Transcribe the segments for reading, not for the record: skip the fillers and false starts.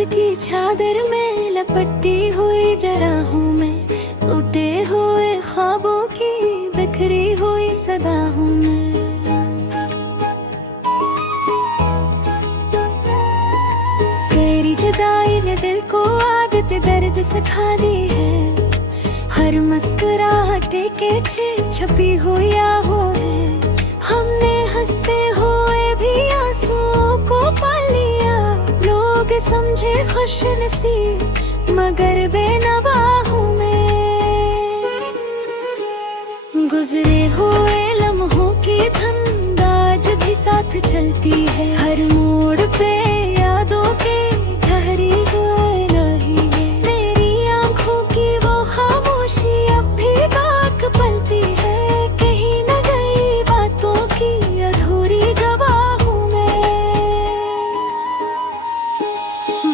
की चादर में लपटी हुई जरा हूँ मैं, टूटे हुए ख्वाबों की बिखरी हुई सदा हूँ मैं। तेरी जुदाई ने दिल को आदत दर्द सिखा दी है, हर मुस्कुराहटे के छपी हुई आहों है। हमने हंसते हुए भी आंसुओं को पा लिया, लोग समझे खुश नसीब मगर बेनवा हूँ मैं। गुजरे हुए लम्हों की धुन आज भी साथ चलती है, हर मोड़ पे यादों के गहरी हुए रही है। मेरी आंखों की वो खामोशी अब भी बाक पलती है, कहीं न गई बातों की अधूरी गवाह हूँ मैं।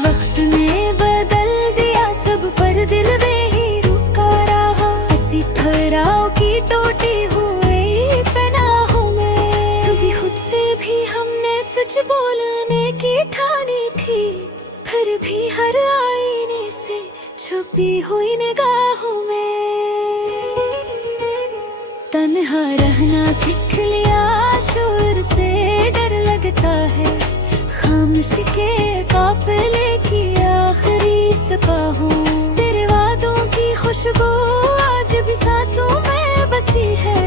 वक्त ने बदल दिया सब पर दिल में ही रुका रहा, ऐसी ठहराव की टूटी हुई पनाह हूँ मैं। कभी खुद से भी हमने सच बोलने की ठानी थी, फिर भी हर आईने से छुपी हुई निगाहों में। तन्हा रहना सीख लिया, शोर से डर लगता है, खामोश के काफिले की आखिरी सिपाह हूँ। तेरे वादों की खुशबू आज भी सांसों में बसी है,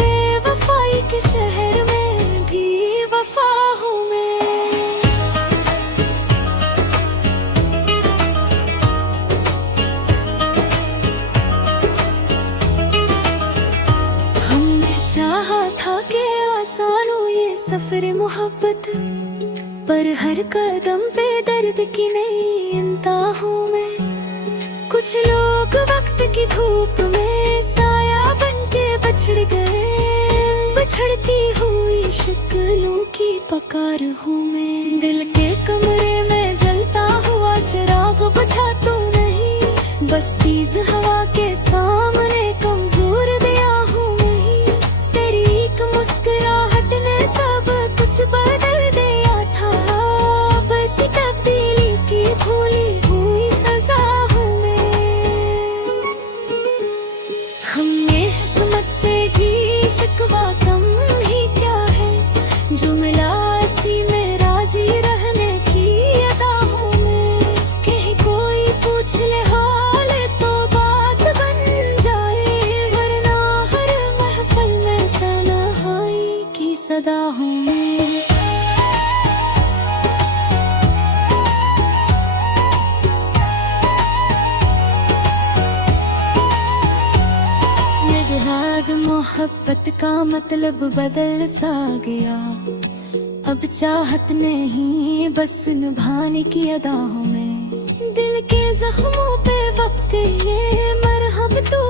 बेवफाई के शहर में भी वफा हूँ मैं। चाहा था कि आसान हो ये सफर मोहब्बत, पर हर कदम पे दर्द की नई इंतहा हूँ मैं। कुछ लोग वक्त की धूप में साया बन के बछड़ गए, बछड़ती हुई शक्लों की पकार हूँ मैं। दिल के कमरे में जलता हुआ चिराग बुझा तो नहीं, बस तेज हवा के सामने कमजोर दिया हूँ मैं। तेरी एक मुस्कुराहट ने सब कुछ बदल दिया था, बस तब्दीली की भूली हुई सजा हूँ मैं। हमने किस्मत से भी शिकवा कम ही क्या है, जो मिला इसी में राजी रहने की अदा हूँ मैं। कहीं कोई पूछ ले हाल तो बात बन जाए, वरना हर महफिल में तन्हाई की सदा हूँ मैं। मोहब्बत का मतलब बदल सा गया, अब चाहत नहीं बस निभाने की अदा हूँ मैं। दिल के जख्मों पे वक्त ये मरहम तो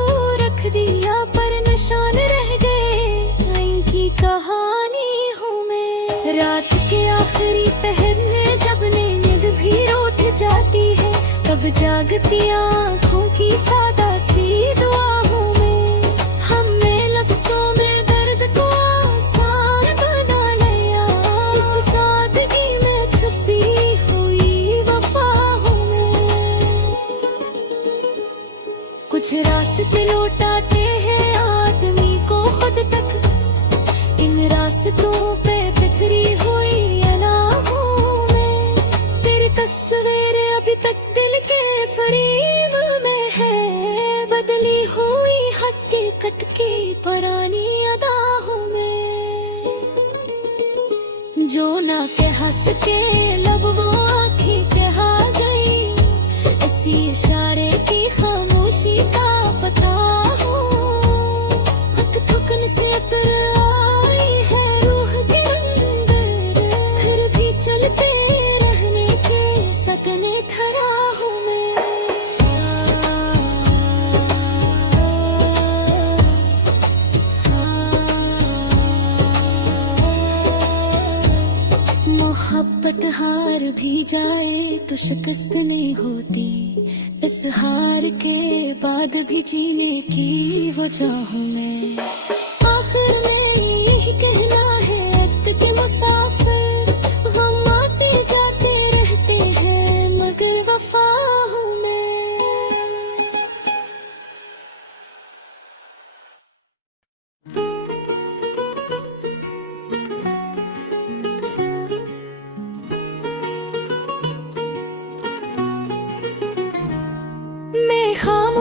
रख दिया, पर निशान रह गए इनकी कहानी हूँ मैं। रात के आखिरी पहर में जब नींद भी रूठ जाती है, तब जागती आँखों की सादा सी दुआ हूँ मैं। हमने लफ्जों में दर्द को आसान बना लिया, इस सादगी में छुपी हुई वफा हूँ मैं। कुछ रास्ते लौटाते हैं आदमी को खुद तक, इन रास्तों पे बिखरी हुई अना हूँ मैं। तेरी तस्वीर अभी तक दिल के फरीब में है, बदली हुई कट के पुरानी अदा हूँ मैं। जो ना के हंस के लब वो आँखें कहा गई, इसी इशारे की खामोशी का पता हूँ। हक थुकन से उतर आई है रूह के अंदर, फिर भी चलते रहने के सपने धरा हूँ मैं। मोहब्बत हार भी जाए तो शिकस्त नहीं होती, इस हार के बाद भी जीने की वजह हूँ मैं। आखिर में यही कहना है अत के मुसाफिर, गम आते जाते रहते हैं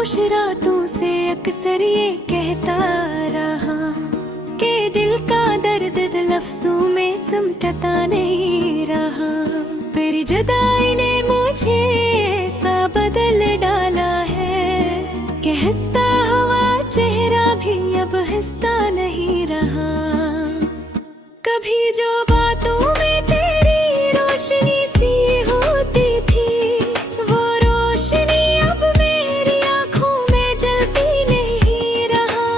खामोश रातों से अक्सर ये कहता रहा कि दिल का दर्द लफ्जों में समझता नहीं रहा। फिर जुदाई ने मुझे ऐसा बदल डाला है कि हंसता हुआ चेहरा भी अब हंसता नहीं रहा। कभी जो बातों में तेरी रोशनी सी होती थी, वो रोशनी अब मेरी आंखों में जलती नहीं रहा।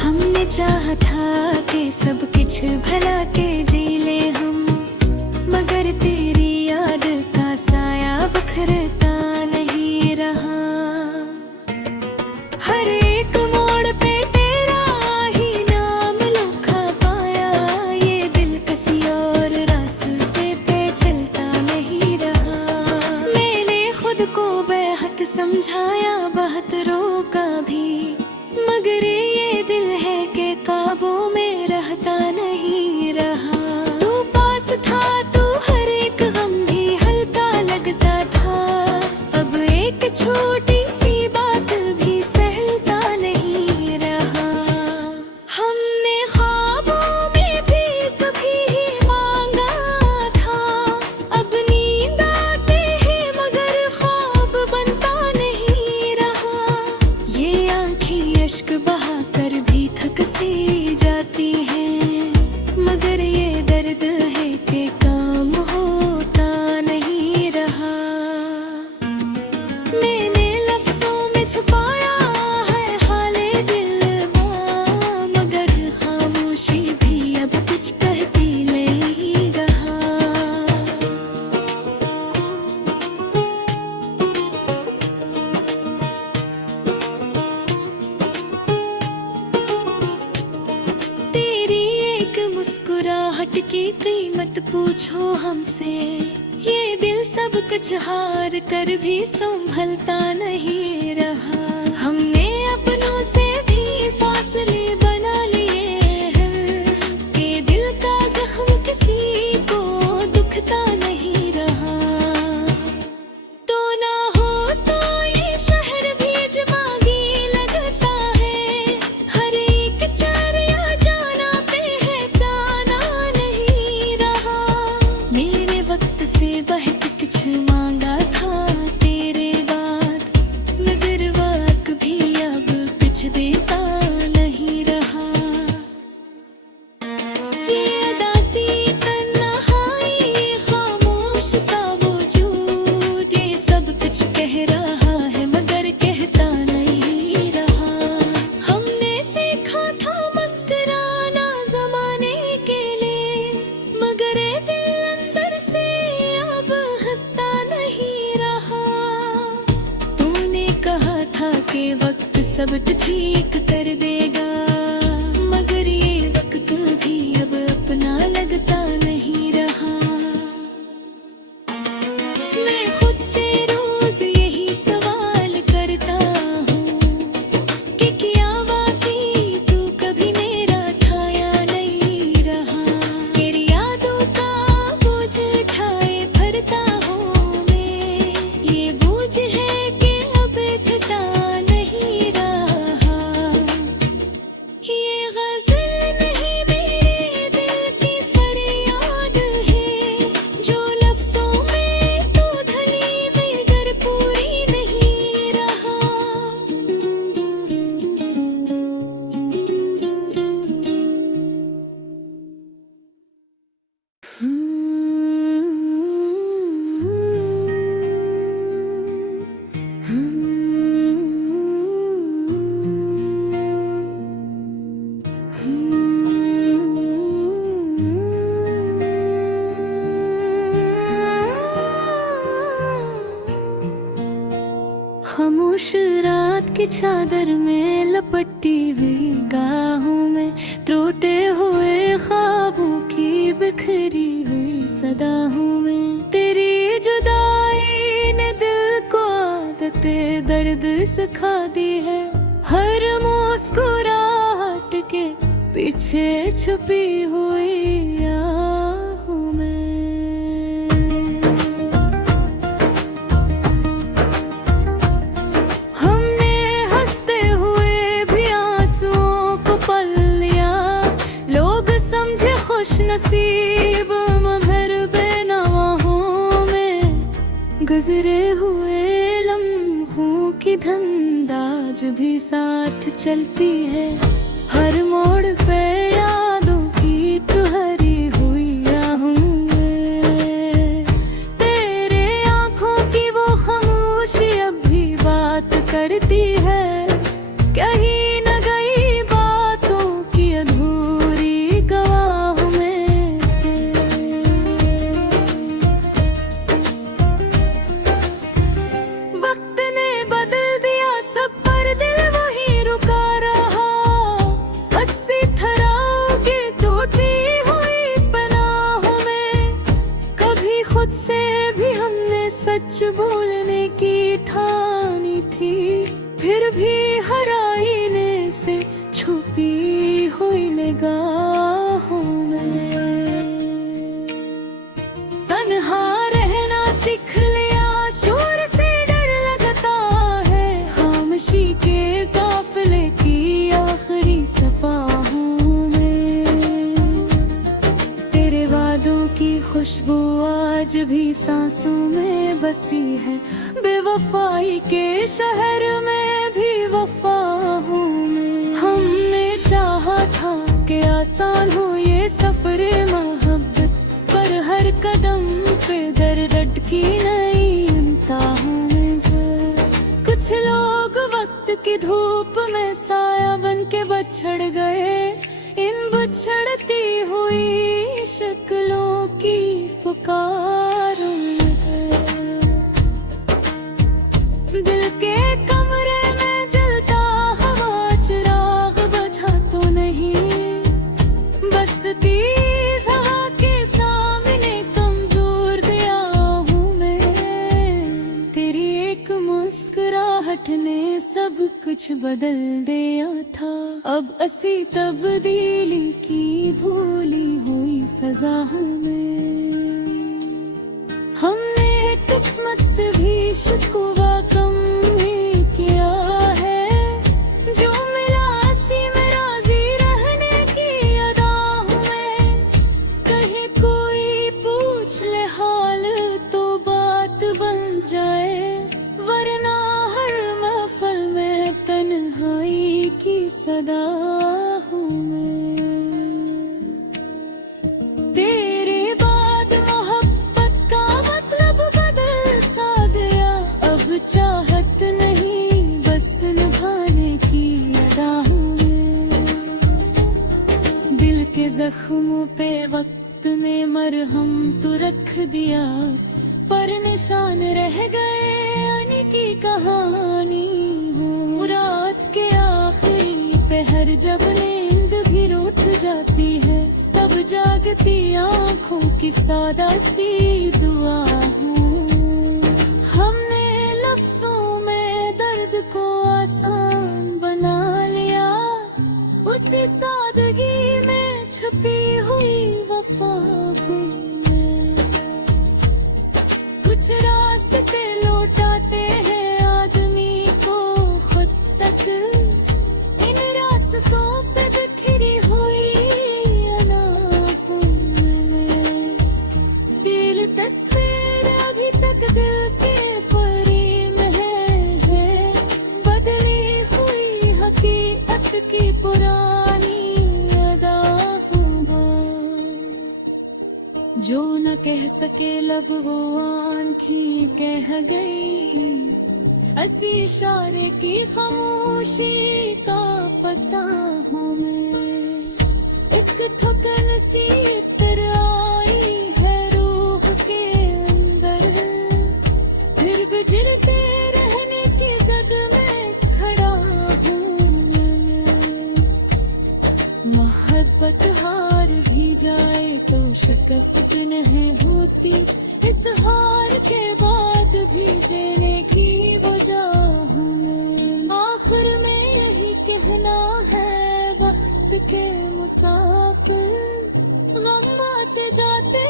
हमने चाहा था कि सब कुछ भला के जी ले हम, मगर तेरी याद का साया बिखरता नहीं रहा। हर एक मोड़ पे तेरा ही नाम लिखा पाया, ये दिल किसी और रास्ते पे चलता नहीं रहा। मैंने खुद को बेहद समझाया, बहुत रोका भी, मगर ये दिल है कि काबू में रहता नहीं रहा। तू पास था तो हर एक गम भी हल्का लगता था, अब एक छोटी सी बात भी सहलता नहीं रहा। हमने ख्वाबों में भी कभी ही मांगा था, अब नींद आते हैं मगर ख्वाब बनता नहीं रहा। ये आंखें अश्क बहा कर भी थक सी जाती हैं, मगर ये दर्द है कि काम होता नहीं रहा। मैंने लफ्जों में छुपाया है हाले दिल मां, मगर खामोशी भी अब कुछ कहती नहीं रहा। तेरी एक मुस्कुराहट की कीमत पूछो हमसे, ये दिल सब कुछ हार कर भी संभलता नहीं रहा। हमने अपनों से भी फासले बना लिए हैं कि दिल का जख्म किसी को दुखता नहीं रहा। तो ना हो तो ये शहर भी जमागी लगता है, हर एक चर्या जाना पे है जाना नहीं रहा। मेरे वक्त से बहुत कुछ मांगा था तेरे बाद, मगर वक्त भी अब कुछ देता नहीं रहा। ये अदासी तन्हाई, ये खामोश सा वजूद, ये सब कुछ कह रहा है मगर कहता नहीं रहा। हमने सीखा था मुस्कुराना ज़माने के लिए, मगर ये दिल अंदर से अब हंसता नहीं रहा। तूने कहा था कि वक्त सब ठीक कर देगा, मगर ये वक्त भी अब अपना लगता नहीं रहा। मैं खुद से रोज यही सवाल करता हूँ कि क्या वाकई तू कभी मेरा था या नहीं रहा। तेरी यादों का बोझ उठाए भरता हूँ मैं, ये बोझ है कि अब घटा नहीं रहा। ये गज़ल नहीं मेरे दिल की फरियाद है, जो लफ्ज़ों में तू ढली मगर पूरी नहीं रहा। खामोश रात की चादर में लपटी हुई गाहों में, टूटे हुए ख्वाबों की बिखरी हुई सदाओं में, तेरी जुदाई ने दिल को आदते दर्द सिखा दी है। हर मुस्कुराहट के पीछे छुपी हुई आहों में। हमने नसीब मगर बेनवाहों में गुजरे हुए लम्हों की धंध आज भी साथ चलती है। हर मोड़ पे यादों की तुहरी हुई राहों में तेरे आँखों की वो खामोशी अब भी बात करती है। कहीं न गई बातों की अधूरी गवाहों में। वक्त ने बदल दिया सब पर दिल वही रुका रहा। अस्सी थराओं की टूटी हुई पनाहों में कभी खुद से भी हमने सच बोलने की ठानी थी। फिर भी हर आईने से छुपी हुई निगाहों में तन्हा रहना सीख लिया। शोर से डर लगता है खामोशी के काफिले की आखिरी सफाहों में। तेरे वादों की खुशबू आज भी सांसों में बसी है। बेवफाई के शहर में भी वफा हूँ मैं। हमने चाहा था कि आसान हो ये सफर मोहब्बत पर हर कदम पे दर्द की नई इंतहाओं में। कुछ लोग वक्त की धूप में साया बन के बछड़ गए। इन बिछड़ती हुई शक्लों की पुकारों में दिल के कमरे में जलता हवा चिराग बुझा तो नहीं। बस तेज हवा के सामने कमजोर दिया हूँ मैं। तेरी एक मुस्कुराहट ने सब कुछ बदल दिया था। अब असी तब्दीली की भूली हुई सजाओं में। हमने किस्मत से भी शिकवा कम ही किया है। जो मिला असी में राजी रहने की अदाओं में। कहीं कोई पूछ ले हाल तो बात बन जाए। वरना हर महफिल में तन्हाई की सदाओं में। तेरे बाद मोहब्बत का मतलब बदल सा गया। अब चाहत नहीं बस निभाने की अदाओं में। दिल के जख्मों पे वक्त ने मरहम तो रख दिया। पर निशान रह गए यानी की कहानी हो। रात के आखिरी पहर जब नींद भी रूठ जाती है। तब जागती आँखों की सादा सी दुआ हूँ। हमने लफ्जों में दर्द को आसान बना लिया। उसी सादगी में छुपी हुई वफा हूँ मैं। कुछ रास्ते लौटाते हैं आदमी को खुद तक। इन रास्तों पे बिखरी हुई अनाहों में। दिल तस्वीर अभी तक दिल के फरीम है। बदली हुई हकीकत की पुरानी अदाओं में। जो न कह सके लब वो आँखें कह गई। असी इशारे की खामोशी का पता हूँ मैं। एक थकन सी तर आई है रूह के अंदर। फिर बिजड़ते रहने की जद में खड़ा हूँ मैं। मोहब्बत हार भी जाए तो शिकस्त नहीं होती। इस हार के बाद भी जीने की वजह हूँ मैं। आखिर में यही कहना है वक्त के मुसाफिर। गम आते जाते